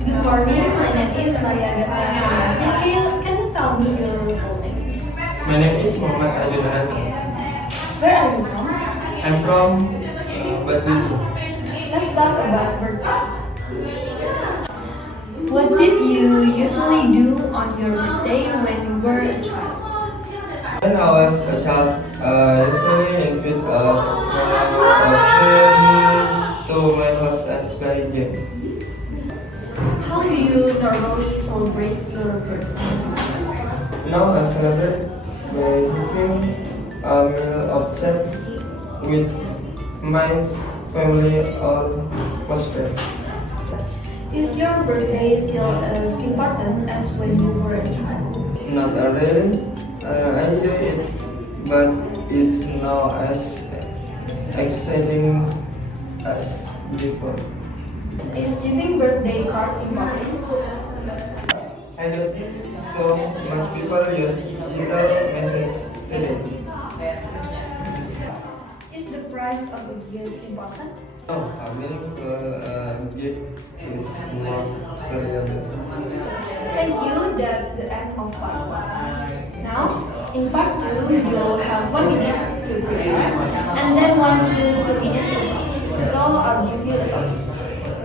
Good morning, my name is Maria Gata. Can you tell me your full name? My name is Muhammad Adil Harata. Where are you from? I'm from Batu. Let's talk about birthday. What did you usually do on your birthday when you were a child? When I was a child, I usually invite a friend to my house and play games. How do you normally celebrate your birthday? Now I celebrate by having a meal outside with my family or close friends. Is your birthday still as important as when you were a child? Not really. I enjoy it, but it's now as exciting as before. Is giving birthday card important? I don't think so. Most people use digital message today. Is the price of a gift important? No, a meaningful gift is more valuable. Thank you, that's the end of part 1. Now, in part 2, you'll have 1 minute to prepare and then 1 to 2 minutes to talk. So, I'll give you a topic.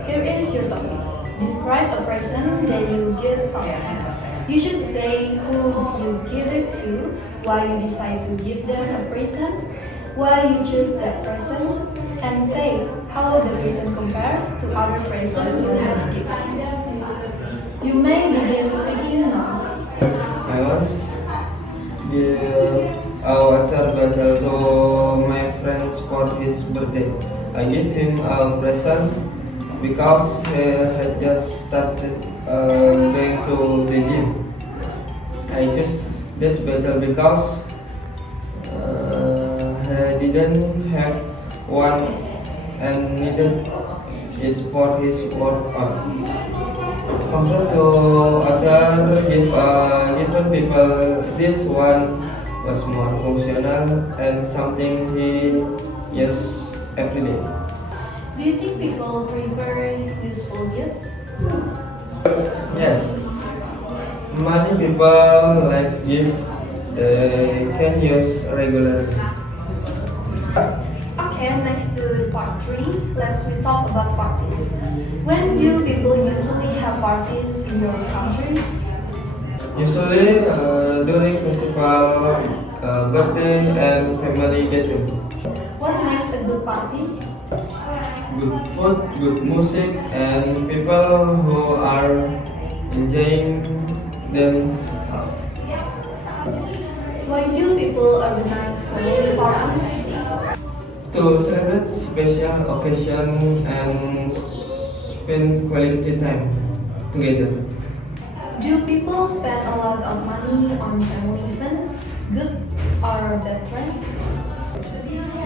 Here is your topic. Describe a present that you give someone. You should say who you give it to, why you decide to give them a present, why you choose that present, and say how the present compares to other presents you have given. You may begin speaking now. I once gave a water bottle to my friend for his birthday. I gave him a present because he had just started going to the gym. I chose that bottle because he didn't have one and needed it for his workout. Compared to other given people, this one was more functional and something he uses every day. Do you think people prefer useful gifts? Yes, many people like gifts they can use regularly. Okay, next to part 3, we talk about parties. When do people usually have parties in your country? Usually during festival, birthday, and family gatherings. What makes a good party? Good food, good music, and people who are enjoying themselves. Why do people organize family parties? To celebrate special occasion and spend quality time together. Do people spend a lot of money on family events? Good or bad trend?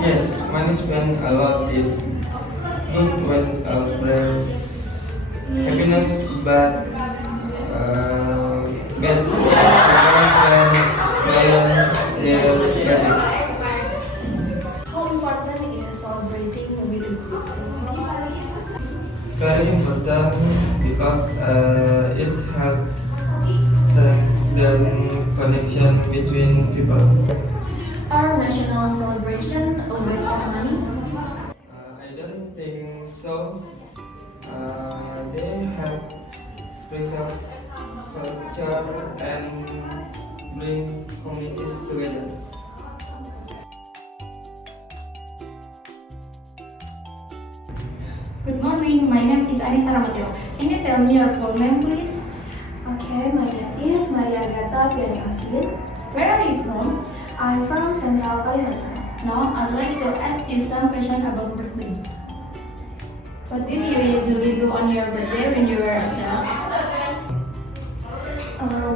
Yes, money spent a lot is good when brings happiness, but bad because when their budget. How important is celebrating with a group? Very important because it helps strengthen connection between people. Are national celebration a waste of money? I don't think so. They help preserve culture and bring communities together. Good morning, my name is Anissa Ramadjo. Can you tell me your full name, please? Okay, my name is Maria Gata Piani Asin. Where are you from? I'm from Central Kalimantan. Now, I'd like to ask you some questions about birthday. What did you usually do on your birthday when you were a child?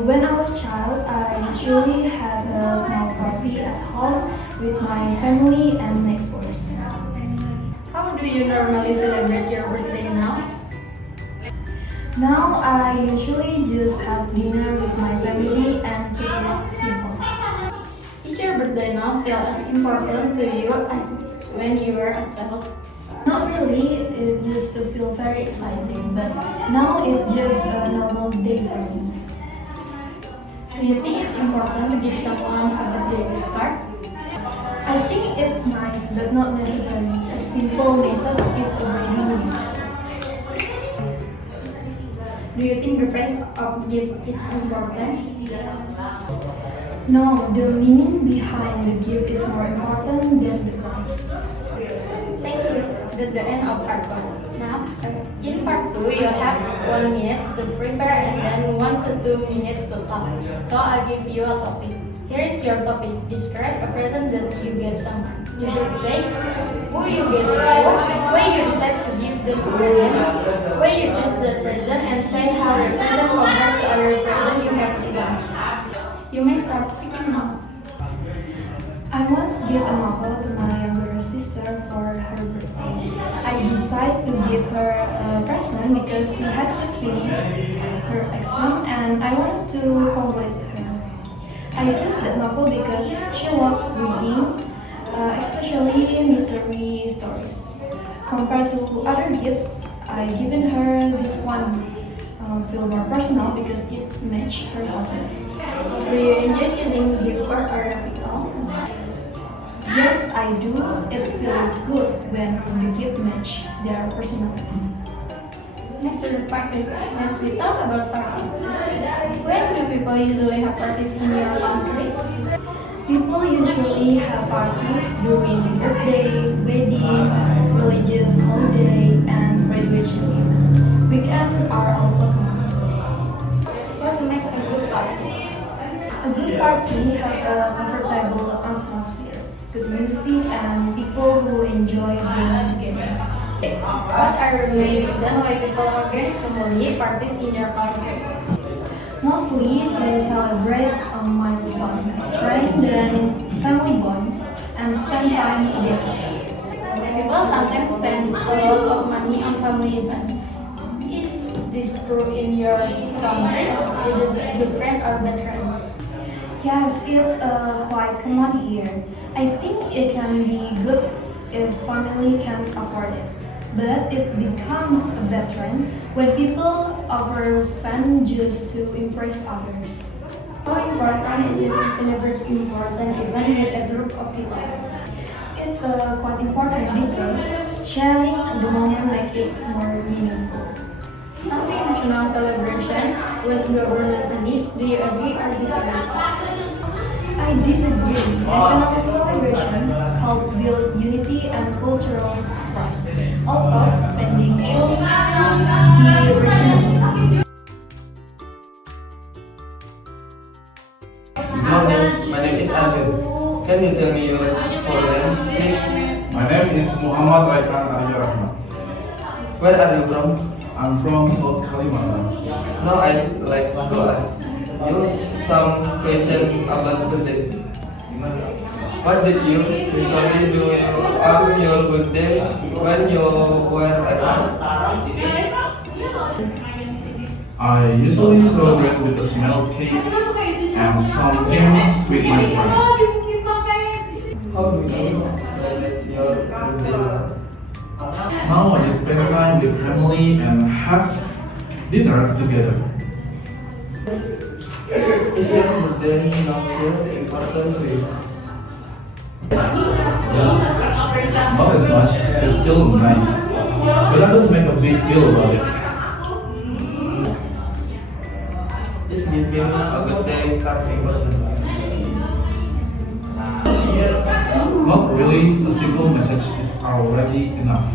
When I was a child, I usually had a small party at home with my family and neighbors. How do you normally celebrate your birthday now? Now I usually just have dinner with my family and keep it simple. Is your birthday now still as important to you as when you were a child? Not really, it used used to feel very exciting, but now it's just a normal day for me. Do you think it's important to give someone a birthday card? I think it's nice, but not necessary. A simple message is already enough. Do you think the price of gift is important? No, the meaning behind the gift is more important than the price. Thank you. That's the end of part 1. Now, in part 2, you'll have 1 minute to prepare and then 1 to 2 minutes to talk. So I'll give you a topic. Here is your topic. Describe a present that you gave someone. You should say who you gave it to, why you decide to give them a present, why you choose the present, and say how the present compares to other present you have given. You may start speaking now. I once gave a novel to my younger sister for her birthday. I decided to give her a present because she had just finished her exam and I wanted to complete her. I chose that novel because she loved reading, especially mystery stories. Compared to other gifts, I given her this one feel more personal because it matched her outfit. Do you enjoy using gift for other people? Yes, I do. It feels good when the gift match their personality. Next to the party, next we talk about parties. When do people usually have parties in your country? People usually have parties during birthday, wedding, religious holiday, and graduation event. Weekends are also common. What makes a good party? A good party has a comfortable atmosphere, good music, and people who enjoy being together. What are the main reasons why people organize family parties in your country? Mostly to celebrate a milestone, strengthen family bonds, and spend time together. People sometimes spend a lot of money on family events. Is this true in your country? Is it a good trend or bad trend? Yes, it's quite common here. I think it can be good if family can afford it. But it becomes a bad trend when people overspend just to impress others. How important is it to celebrate important event with a group of people? It's quite important because sharing the moment makes it more meaningful. Something national celebration was government money. Do you agree or disagree? I disagree. National celebration help build unity and cultural pride. Although spending should still be reasonable. Good morning, my name is Arjun. Can you tell me your full name, please? My name is Muhammad Raihan Arya Rahmat. Where are you from? I'm from South Kalimantan. Now I'd like to ask you some question about birthday. What did you usually do on your birthday when you were a child? I usually celebrate with a small cake and some games with my friends. How do you celebrate your birthday now? Now I just spend time with family and have dinner together. Is your birthday now still important to you? Not as much, it's still nice, but I don't make a big deal about it. Is giving a birthday card important? Not really, a simple message is already enough.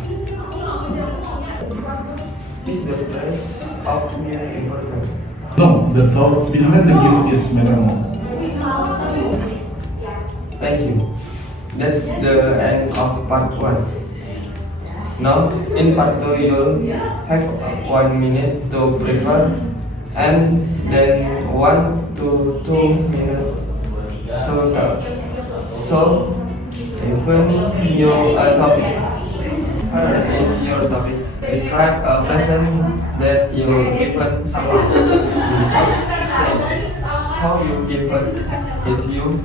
Is the price of meal important? No, the thought behind the gift is matter more. Thank you. That's the end of part 1. Now, in part 2, you'll have 1 minute to prepare and then 1 to 2 minutes to talk. So, even your topic. Here is your topic. Describe a present that you given someone. You should say how you given it you,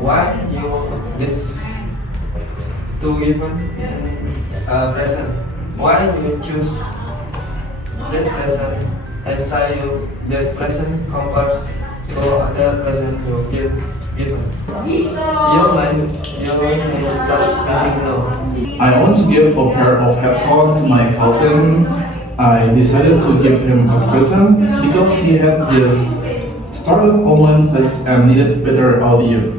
what you this to given a present. why you choose that present and say you that present compares to other present you give given. You may start speaking now. I once gave a pair of headphones to my cousin. I decided to give him a present because he had just started online class and needed better audio.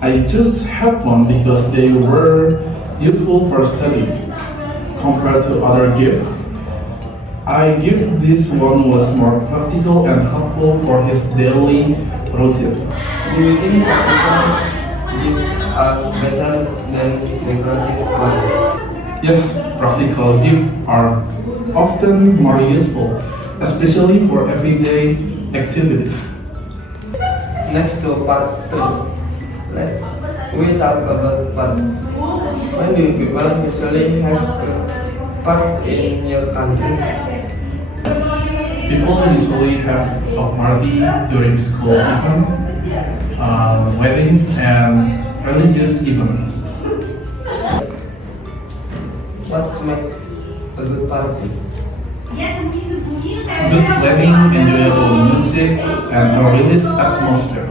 I just had one because they were useful for study. Compared to other gifts, I give this one was more practical and helpful for his daily routine. Do you think practical gifts are better than decorative ones? Yes, practical gifts are often more useful, especially for everyday activities. Next to part 3, we talk about parts. When do people usually have parts in your country? People usually have a party during school events, weddings, and religious events. What makes a good party? Good planning, enjoyable music, and a relaxed atmosphere.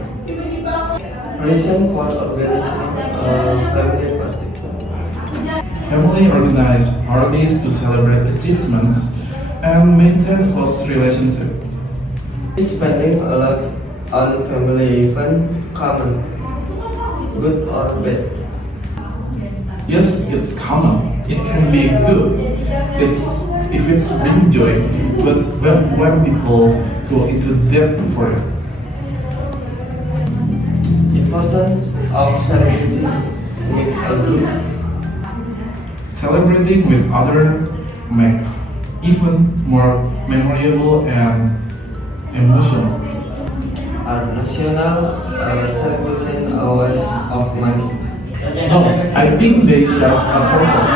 Reason for organizing a family party. Family organize parties to celebrate achievements and maintain close relationships. Is spending a lot on family event common? Good or bad? Yes, it's common. It can be good. If it's bring joy, but when people go into depth for it. Importance of celebrating with a group. Celebrating with others makes even more memorable and emotional. Are national celebration a waste of money? No, I think they serve a purpose,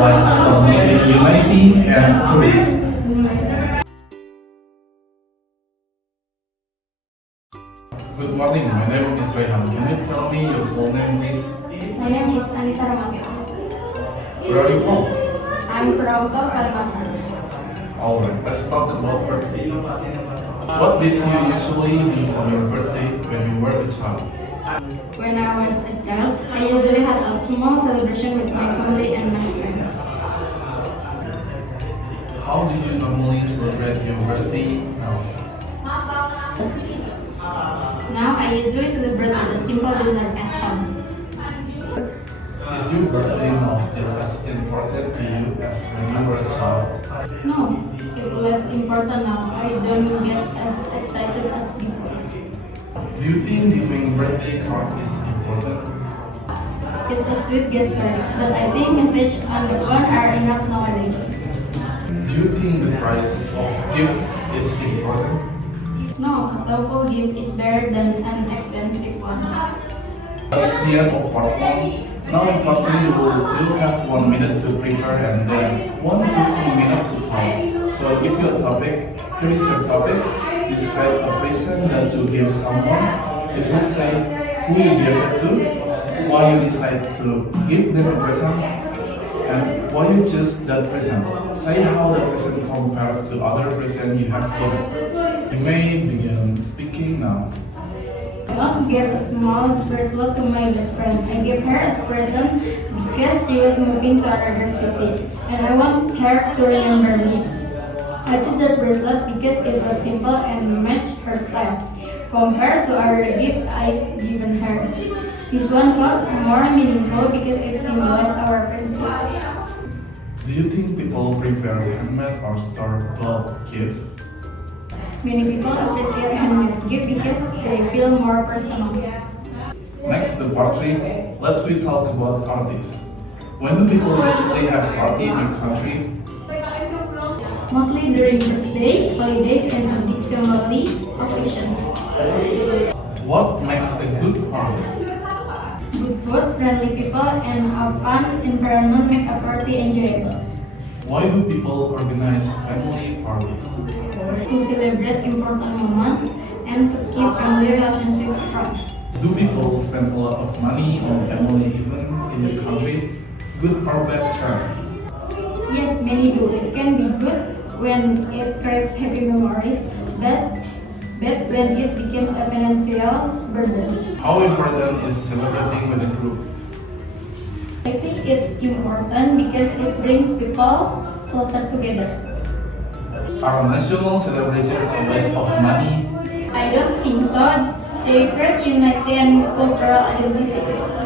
like promoting unity and tourism. Good morning, my name is Rehan. Can you tell me your full name, please? My name is Anissa Ramadhan. Where are you from? I'm from South Kalimantan. Alright, let's talk about birthday. What did you usually do on your birthday when you were a child? When I was a child, I usually had a small celebration with my family and my friends. How do you normally celebrate your birthday now? Now I usually celebrate with a simple dinner at home. Is your birthday now still as important to you as when you were a child? No, it's less important now. I don't get as excited as before. Do you think giving birthday card is important? It's a sweet gesture, but I think messages on the phone are enough nowadays. Do you think the price of gift is important? No, a thoughtful gift is better than an expensive one. That's the end of part 1. Now in part 2 you'll have 1 minute to prepare and then 1 to 2 minutes to talk. So I'll give you a topic. Here is your topic. Describe a present that you give someone. You should say who you gave it to, why you decide to give them a present, and why you choose that present. Say how that present compares to other presents you have given. You may begin speaking now. I once gave a small bracelet to my best friend. I gave her as a present because she was moving to another city, and I want her to remember me. I chose that bracelet because it was simple and matched her style, compared to other gifts I've given her. This one felt more meaningful because it symbolized our friendship. Do you think people prefer handmade or store-bought gift? Many people appreciate handmade gift because they feel more personal. Next, the part 3. Let's we talk about parties. When do people usually have party in your country? Mostly during birthdays, holidays, and a big family occasion. What makes a good party? Good food, friendly people, and a fun environment make a party enjoyable. Why do people organize family parties? To celebrate important moments and to keep family relationships strong. Do people spend a lot of money on family events in your country? Good or bad trend? Yes, many do. It can be good when it creates happy memories, but when it becomes a financial burden. How important is celebrating with a group? I think it's important because it brings people closer together. Are national celebrations a waste of money? I don't think so. They create unity and cultural identity.